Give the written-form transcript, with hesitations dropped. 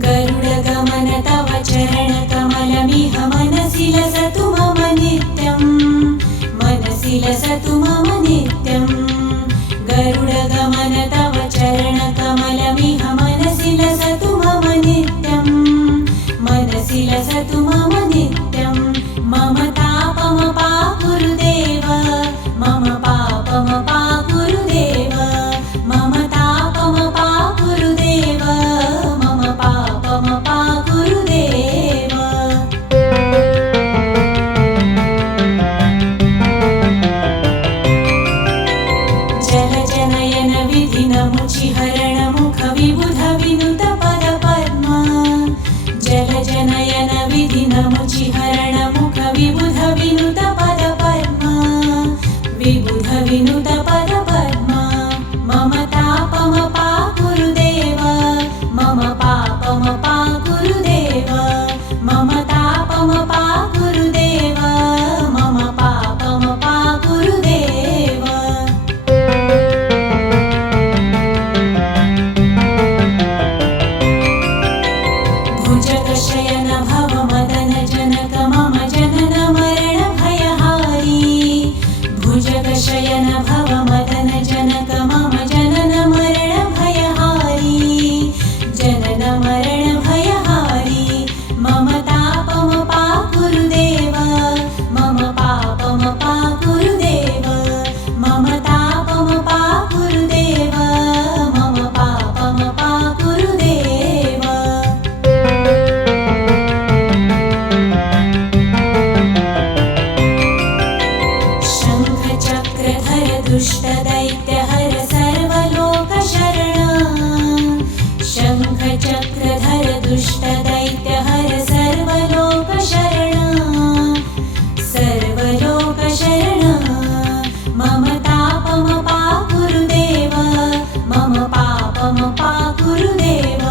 गरुडगमन तव चरणकमलमिह मनसि लसतु मम नित्यं मनसि लसतु मम नित्यं गरुडगमन तव चरणकमलमिह मनसि लसतु मम नित्यं मनसि लसतु मम नित्यं मम तापमपा गुरुदेव मम पापमपा गुरुदेव मम तापमपा गुरुदेव मम पापमपा गुरुदेव जलजनयन विधिनमुचिहरण मुख विबुध विनुत पद पद्मा जलजनयन विधिनमुचिहरण मुख विबुध विनुत पद पद्मा विबुध विनुत पद पद्मा मम तापमपा गुरुदेव मम पापमपा गुरुदेव मम तापमपा गुरुदेव मम पापमपा गुरुदेव भुजगशयन भव मदन जनक मम जनन मरण भयहारी भुजगशयन भव मदन जनक मम जनन मरण भयहारी जनन मरण भयहारी मम तापमपा गुरुदेव मम पापमपा गुरुदेव मम तापमपा गुरुदेव मम पापमपा गुरुदेव शङ्खचक्रधर दुष्टदैत्यहर सर्वलोकशरण शङ्खचक्रधर दुष्टदैत्यहर सर्वलोकशरण सर्वलोकशरण मम तापमपा गुरुदेव मम पापमपा गुरुदेव